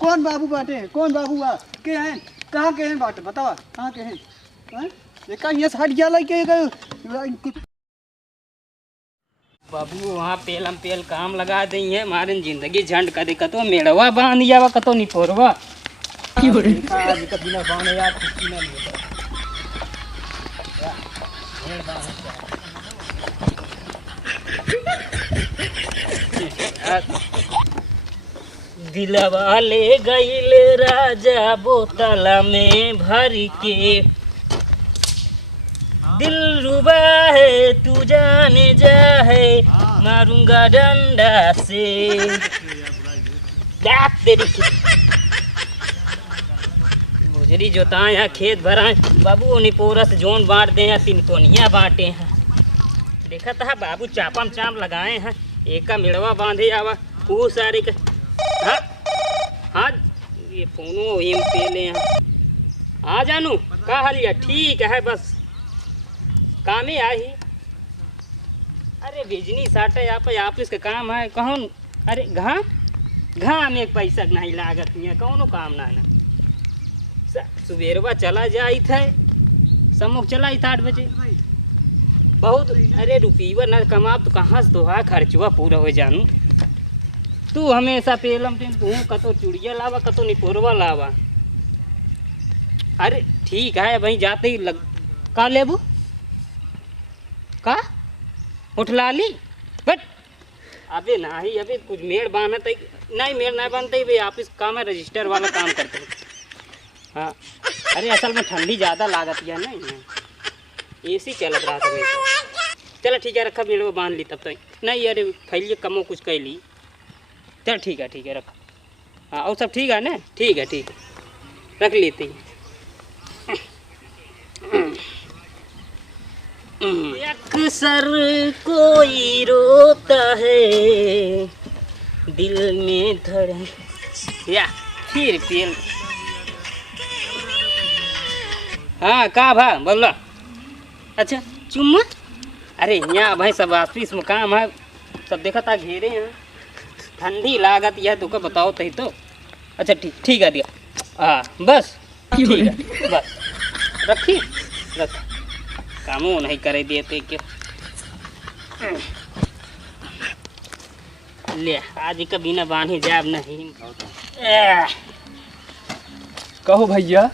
कौन बाबू बाटे? कौन बाबू बा के हैं? कहाँ के हैं बाटे बतावा? कहाँ के हैं? हैं ये का ये हट गया लइके कुछ बाबू वहाँ पेलम पेल काम लगा दी है मारे जिंदगी झंड कर कतो मेड़वा बांध जावा कतो नहीं पोरवा आज का बिना बांध यार कुछ ना दिलवा ले गईले राजा बोतला में भर के दिल रुबा है तू जाने जा है मारूंगा डंडा से तेरी मुजरी जोताए खेत भरा बाबू उन्हीं पोरस जोन बांट दे हैं तीन कोनिया बांटे हैं देखा था बाबू चापम चाप लगाए हैं एक का मेड़वा बांधे आवा वो सारे का हाँ हाँ ये फोनो हिम पेले हैं आ जानू का हालिया ठीक है बस कामे आई अरे बिजनी साटे आप ऑफिस का काम है कौन अरे घाम एक पैसा नहीं लागत नहीं कौनो काम ना सुबेरवा चला जाई थे सम्मुख चला 8 बजे बहुत अरे रुपीवा न कमा तो कहाँ से तो खर्चवा पूरा हो जानू तू हमेशा पेलम पेन तू कतो चुड़िया लावा कतो निपोरवा लावा अरे ठीक है भाई जाते ही लग का लेबू का उठला ली बट अबे नहीं अबे कुछ मेड़ बांधत नहीं मेड़ नहीं बांधते भाई ऑफिस काम है रजिस्टर वाला काम करते हैं हाँ अरे असल में ठंडी ज़्यादा लागत है नहीं एसी चलत रहा था चलो ठीक है रखा मेरे को बांध ली तब तक नहीं अरे फैलिए कमो कुछ कह ली चल ठीक है रखा हाँ और सब ठीक है ना ठीक है रख लेते हैं अक्सर कोई रोता है दिल में धड़ या फिर पेल हाँ का भा बोला अच्छा चुम्मा अरे यहाँ भाई सब ऑफिस में काम है सब देखा था घेरे हैं ठंडी लागत यह तो का बताओ तही तो अच्छा ठीक है दिया हाँ बस ठीक है बस रखी रख कामों नहीं करे देते क्यों ले आज का बिना बांधे जाब नहीं कहो भैया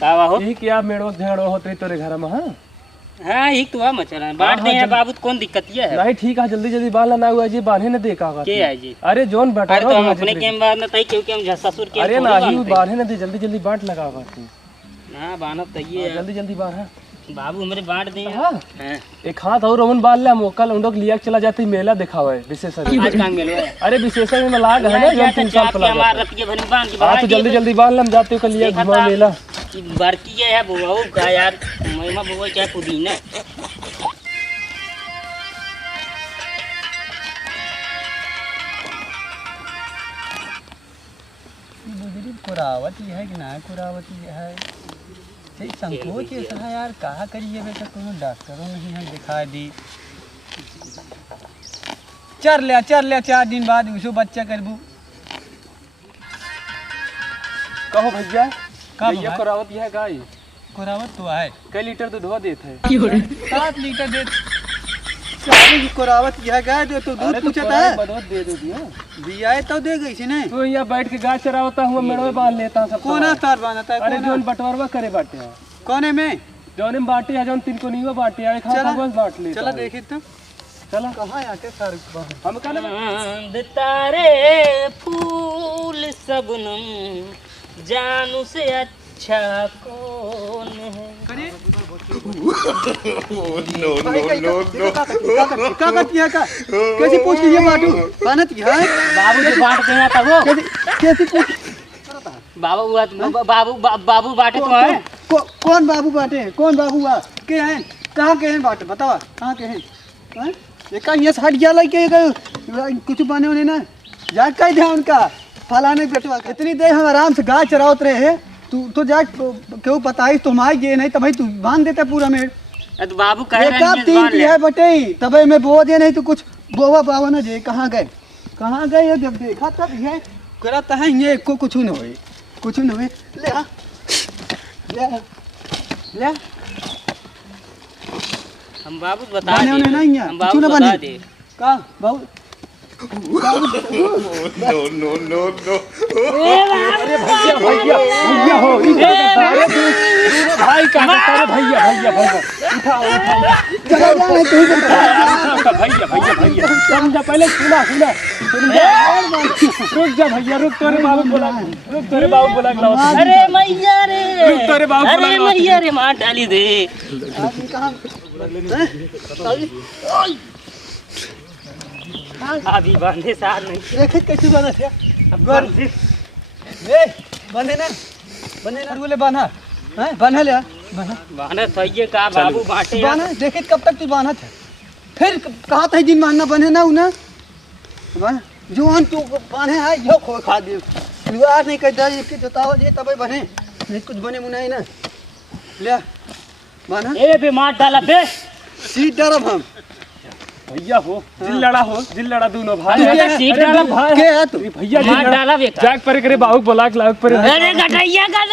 का हो क्या मेड़ो धेड़ो होते तोरे घर में हाँ एक तो मचला बांट दे बाबू कौन दिक्कत है नहीं ठीक है जल्दी बाल ना हुआ जी बांधे न दे का के है जी अरे जोन बटा तो हम अपने के बांध न तई क्योंकि हम ससुर के अरे नहीं बांधे न दे जल्दी बांट लगावा तू ना बांधत तई है जल्दी बांध बाबू हमारे बांट दे हां एक हाथ और रोमन बाल ले मोकल उन लोग लिया चला जाती मेला दिखावे विशेषण आज काम मेलो है अरे विशेषण में लाग है ना जो 3 साल पहले हमार रतिया भरी बांध के हां तो जल्दी बाल हम जाते हो लिया घुमा मेला की बरकी है बुआ का यार महिमा बुआ क्या पुदीना कुरावती है कि ना कुरावती है सही संकोच है यार कहा करिए बेटा कोनो डॉक्टरों नहीं हम दिखा दी चल ले 4 दिन बाद उसो बच्चा करबू कहो भैया का भैया कुरावत है गाय कुरावत तो है कई लीटर दूध देते है 7 लीटर दे सारी कुरावत यह गाय दे तो दूध पूछता है बदौत दे दिया दिया है तो दे गई से नहीं तो यहाँ बैठ के गाय चरावता हूँ मेड़वे बांध लेता सब कोना तार बांधता है अरे जोन बटवरवा करे बाटे है कोने में जोन में बाटे है जोन 3 को नहीं बाटे है खा बस बांट ले चला देखे तो चला कहाँ आके सर हम कहले चांद तारे फूल सबनम जानू से अच्छा कौन है नो क्या करती है का कैसी पूछ लीजिए बाटू बानत है बाबू जो बांट के आता वो कैसी पूछ बाबू बाटे तो है कौन बाबू बाटे कौन बाबू आ के हैं कहाँ के हैं बाटे बतावा कहाँ के हैं ये का ये हट गया लइके कुछ बने होने ना जा कह दे उनका फलाने बेटवा इतनी देर हम आराम से गाय चरावत रहे हैं तू तो जा क्यों बताई तुम आई गए नहीं तो भाई तू बांध देता पूरा मेड़ तो बाबू कह रहे हैं तीन किया बटे तबे मैं बो दे नहीं तो कुछ बोवा बावा ना जे कहाँ गए जब देखा तब ये करता है ये को कुछ न होए ले आ ले आ, ले आ। हम बाबू बता बने होने नहीं है हम कुछ बाबू न बता बने दे का बाबू अरे भैया भैया भैया हो अरे दूनो भाई का अरे भैया भैया भैया चला जा तू उठा भैया भैया भैया समझा पहले सुना सुना रुक जा भैया रुक तोरे बाबू बोला अरे मैया रे रुक तोरे बाबू अरे मैया रे मार डाली दे आदमी कहां अभी बांधे सार नहीं देखे कैसे बना थे अब बांधे ए बंधे ना बोले बांधा हैं बांधा ले बांधा बांधे थइए का बाबू बांटे बांधा देखे कब तक तू बांधा था फिर कहा था जिन मानना बने ना उन्हें बांधा जो अन तू बांधे है यो खो खा दे दुआर नहीं कहता ये कि जोताओ जे तबे बने नहीं कुछ बने मुनाई ना ले बांधा ए बे मार डाला बे सीट डरब हम भैया हो जिल लड़ा दोनों भाई तू क्या सीट डाला भाई के है तू भैया मार डाला बे जाग पर करे बाबू बोला लाग पर अरे गटैया कर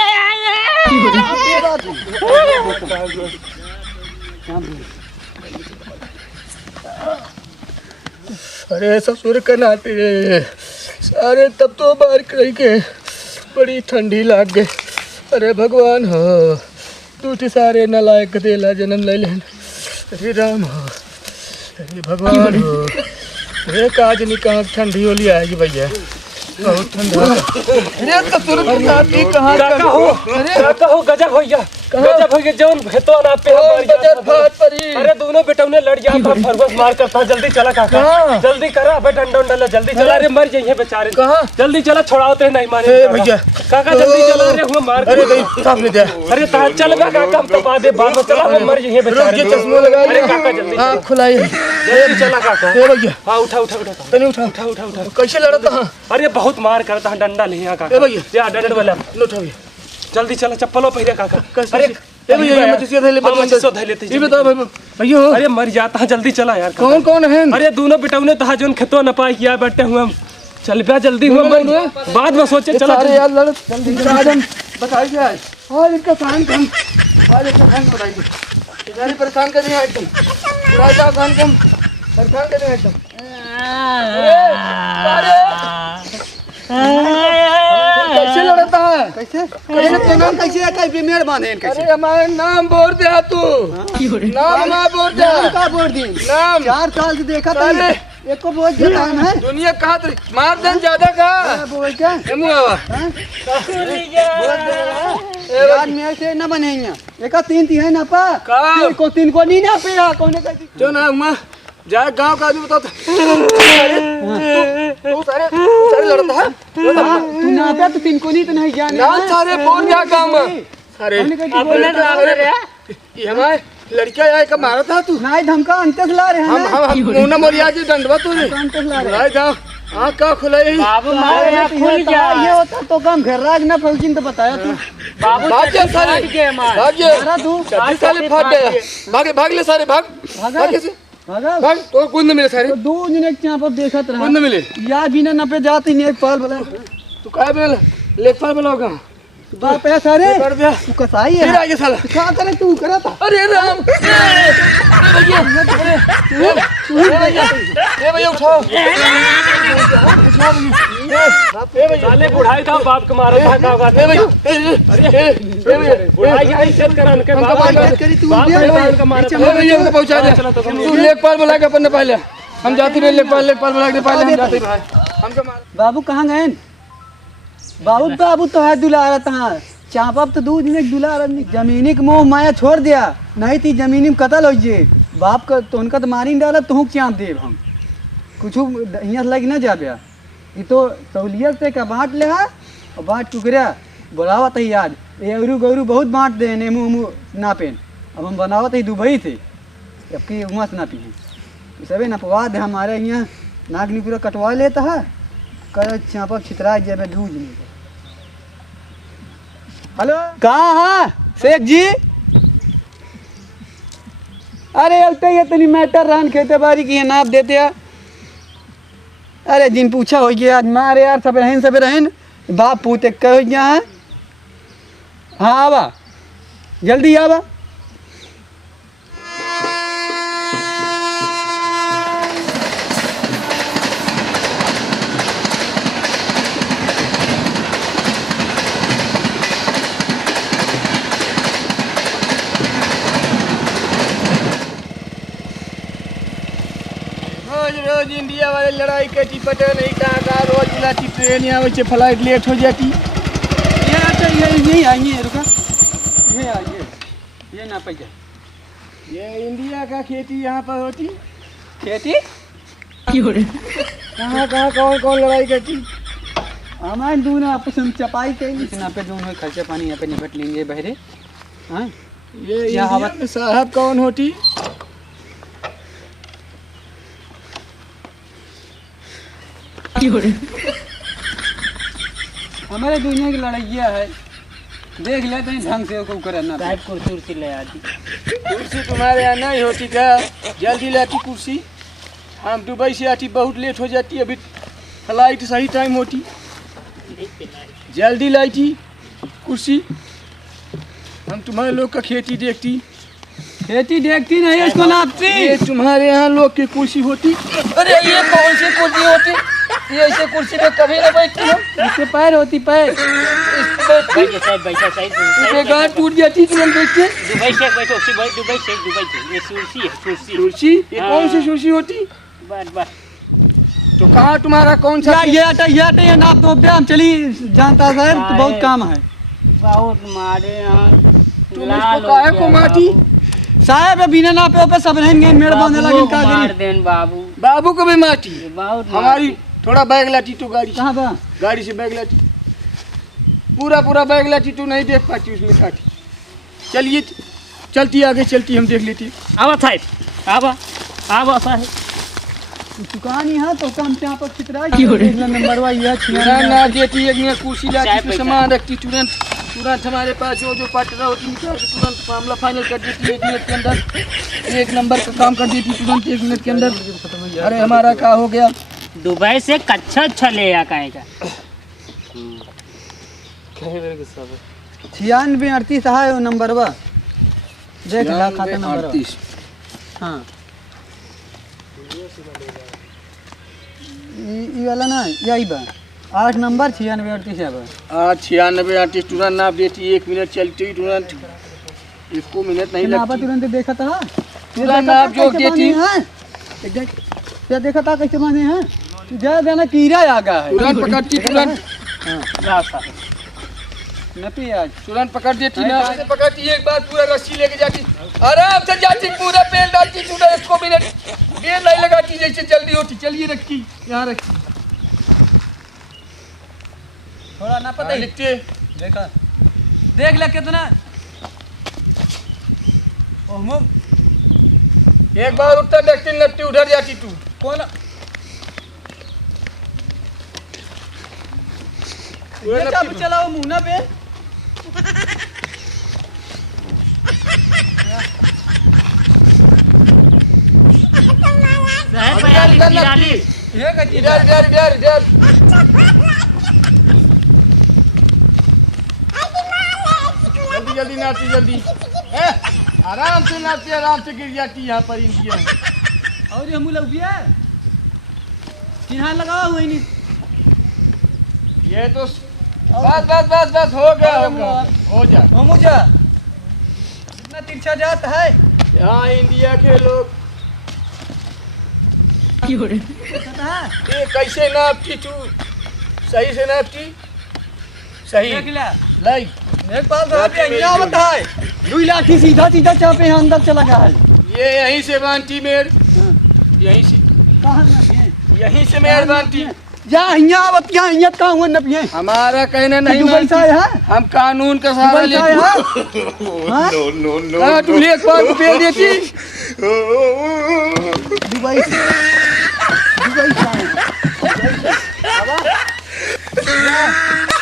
अरे ससुर के नाते अरे तब तो बाहर कहीं के बड़ी ठंडी लाग गई। अरे भगवान हो टूटी सारे नलायक देला जन्म ले लेन। अरे राम हो अरे भगवान हो अरे काज निकाह ठंडी होली आएगी भैया बहुत ठंडा। अरे ससुर के नाते कहाँ काका हो गजब भैया जौन भेतो ना पे हम बजर फाट परी। अरे दोनों बेटौने लड़ जाता फरबस मार करता जल्दी चला काका कहाँ? जल्दी करा अबे डंडा उंडा ले जल्दी चला अरे मर जाइए बेचारे कहाँ? जल्दी चला छोड़ाओ ते नहीं माने ए भैया काका जल्दी चला रे हुआ मार अरे भाई साफ ले दे। अरे ता चल बे काका हम तो बाद में चला हम मर जाइए रुक बेचारे ये चश्मा लगा अरे काका जल्दी आँख खुलाई। जल्दी चला काका ए भैया हां उठा तनी उठा कैसे लड़ता हाँ अरे बहुत मार करता है डंडा ले यहाँ ए काका भैया जा डंडा वाला उठा भैया जल्दी चला चप्पलों पहले काका अरे ए भैया ये मत सीधे ले मत धै लेते ये बता भैया अरे मर जाता है जल्दी चला यार कौन कौन है? अरे दोनों बेटौने तहा जोन खेतो न पाई किया बैठे हुए हम चल बे जल्दी हुआ बाद में सोचे चला अरे यार लड़ जल्दी आदम बताइए आज और इनका कान कम आज इसका कान बताइए इधर परेशान कर दिया एकदम पूरा जा कान कम परेशान कर दिया एकदम। कैसे लड़ता है कैसे कैसे तो नाम कैसे है कई बेमेर बांधे कैसे अरे हमारे नाम बोल दे तू नाम ना बोल दे नाम का बोल दी नाम 4 साल से देखा था अरे एक को बोल दिया टाइम है दुनिया कहाँ तरी मार देन ज्यादा का बोल क्या मुआ यार में ऐसे न बने यहाँ एक 3 है ना पा का? को 3 को नहीं ना पे कौन कैसे जो ना हुआ जाए गांव का आदमी बताओ तू सारे लड़ता है तू ना पे तो 3 को नहीं तो नहीं जाने ना सारे बोल जा गांव में सारे ये हमारे लड़कियां आए का मारा था तू नहीं धमका अंतस ला रहे हैं हम मुन्ना मोरिया जी दंडवा तू रे अंतस ला रहे राय जाओ आँख का खुलाई बाबू मार ना खुल जा ये होता तो काम घर राज ना फौजिन तो बताया तू बाबू भाग जा सारे के मार भाग जा मारा तू छत्तीस साले फाट गया भाग ले सारे भाग भाग कैसे भागा भाग तो कुंद मिले सारे तो 2 मिनट यहाँ पर देखत रहा कुंद मिले यार बिना न पे जाती नहीं एक पाल बोला तू काय बोल लेखपाल बनाओगा बाप है सारे कर दिया तू कसाई फिर है आगे साला क्या करे तू करा था अरे राम ये भैया उठाओ साले बुढ़ाई था बाप का मारा था का ए भैया ए भैया बुढ़ाई की इज्जत करन के बाप बात करी तू बाप का मारा ए भैया उनको पहुंचा दे तू लेखपाल बुला के अपन ने पाले हम जाते रहे लेखपाल बुला के पाले हम जाते भाई हमको मार बाबू कहाँ गए बाबू तो है दुलारा तहाँ चापा तो 2 दिन दुलारा जमीनी के मोह माया छोड़ दिया नहीं थी जमीनी में कतल हो जे बाप का तो उनका तो मारी डाला तो चाँप देव हम कुछ यहाँ लग ना जा गया ये तो सहूलियत से का बांट ले और बांट टुकड़ा बोलावत है याद एवरू गौरू बहुत बांट दे नेमू उमू ना पेन अब हम बनावत है दुबई थे जबकि उमस ना पी सबे नपवा दे हमारे यहाँ नागनी पूरा कटवा लेता है कर चापा छितरा जब दूज नहीं हेलो कहाँ है शेख जी अरे अलते ये तनी मैटर रहन खेते बाड़ी की नाप देते हैं अरे जिन पूछा हो गया मारे यार सब रहन बाप पूते कह गया है। हाँ आवा जल्दी आवा। रोज रोज इंडिया वाले लड़ाई करती पता नहीं कहाँ रोज बुलाती ट्रेन यहाँ से फ्लाइट लेट हो जाती। यही आइए रुका ये आइए ये ना पैसा ये इंडिया का खेती यहाँ पर होती खेती कहाँ कहाँ कौन कौन लड़ाई करती। हमारे दोनों आपस में चपाई करेंगे यहाँ पे दोनों खर्चा पानी यहाँ पे निपट लेंगे बहरे। हाँ ये यहाँ इंडिया में साहब कौन होती। हमारे दुनिया की लड़ाइया है देख लेते हैं ढंग से उसको करना। साहब कुर्सी ले आती। कुर्सी तुम्हारे यहाँ नहीं होती क्या। जल्दी लाती कुर्सी। हम दुबई से आती बहुत लेट हो जाती अभी फ्लाइट सही टाइम होती जल्दी लाती कुर्सी। हम तुम्हारे लोग का खेती देखती खेती देखती नहीं इसको नापती। ये तुम्हारे यहाँ लोग की कुर्सी होती। अरे ये कौन सी कुर्सी होती। ये ऐसे कुर्सी पे कभी ना बैठती हो। इसके पैर होती पैर बैठो साहब बैठो इसके गांठ टूट जाती तुरंत बैठ के। दुबई से बैठो दुबई से ये कुर्सी है कुर्सी। कुर्सी ये कौन सी कुर्सी होती। बस बस तो कहाँ तुम्हारा कौन सा। ये आटा ये नाप दो हम चली जानता है तो बहुत काम है। बहुत मारे यहाँ तुम इसको काहे को माटी। साहब बिना नापे पे सब रहेंगे मेड़ बांधे लगे का मार करी। देन बाबू बाबू को भी माटी। बहुत हमारी थोड़ा बैग लाती तो गाड़ी कहाँ पे गाड़ी से बैग लाती पूरा बैग लाती तो नहीं देख पाती उसमें काटी। चलिए चलती आगे चलती हम देख लेती। आवा साहब आवा साहब दुकान यहाँ तो काम पे यहाँ पर खितरा नंबर वा ये ना देती एक मिनट कुर्सी लाती तो सामान रखती तुरंत हमारे पास जो पार्टनर होती निकाल के तुरंत मामला फाइनल कर देती 1 मिनट के अंदर। 1 नंबर का काम कर देती तुरंत 1 मिनट के अंदर। अरे हमारा क्या हो गया। दुबई से कच्छा ले आ कहेगा 9638 है वो नंबर वा देख ला खाता नंबर 38। हाँ ये वाला ना यही बा 8 नंबर 9638 है बा। 9638 तुरंत नाप देती 1 मिनट चलती तुरंत 1 मिनट नहीं नापा लगती। तुरंत देखा था तुरंत नाप जो देती क्या देखा था कैसे बने हैं ज्यादा देना कीड़ा आ गया है तुरंत पकड़ती तुरंत लाओ साहब नपी आज तुरंत पकड़ देती ना पकड़ती एक बार पूरा रस्सी लेके जाती आराम से जाती पूरा पेल डालती तुरंत 1 मिनट देर नहीं लगाती जैसे जल्दी होती। चलिए रखी यहाँ रखी थोड़ा ना पता लिखते देखा देख ले कितना ओह एक बार उठता देखती नट्टी उधर जाती तू कौन पूरा ये नट्टी चाबी चलाओ मुन्ना पे साहब 42 ये कच्ची इधर इधर इधर इधर जल्दी जल्दी नाचती जल्दी आराम से गिर जाती यहाँ पर इंडिया में। और ये मुला उठिया चिन्हा लगाओ हुई नहीं ये तो बस हो गया हो जा। हो मुझे इतना तिरछा जाता है यहाँ इंडिया के लोग पता है ये कैसे नापती तू सही से नापती सही देख ले लाई एक बात क्या बता है दुई लाठी सीधा सीधा चापे अंदर चला गया है। ये यहीं से बांधती मेर यहीं से कहाँ नपिए यहीं से मेर बांधती जा यहाँ बत यहाँ कहाँ हुआ नपिए हमारा कहना नहीं दुबई से मानती। आया है हम कानून का सहारा दुबई से आया लेते है हाँ? हाँ, तू एक बार पेल देती दुबई से आया है।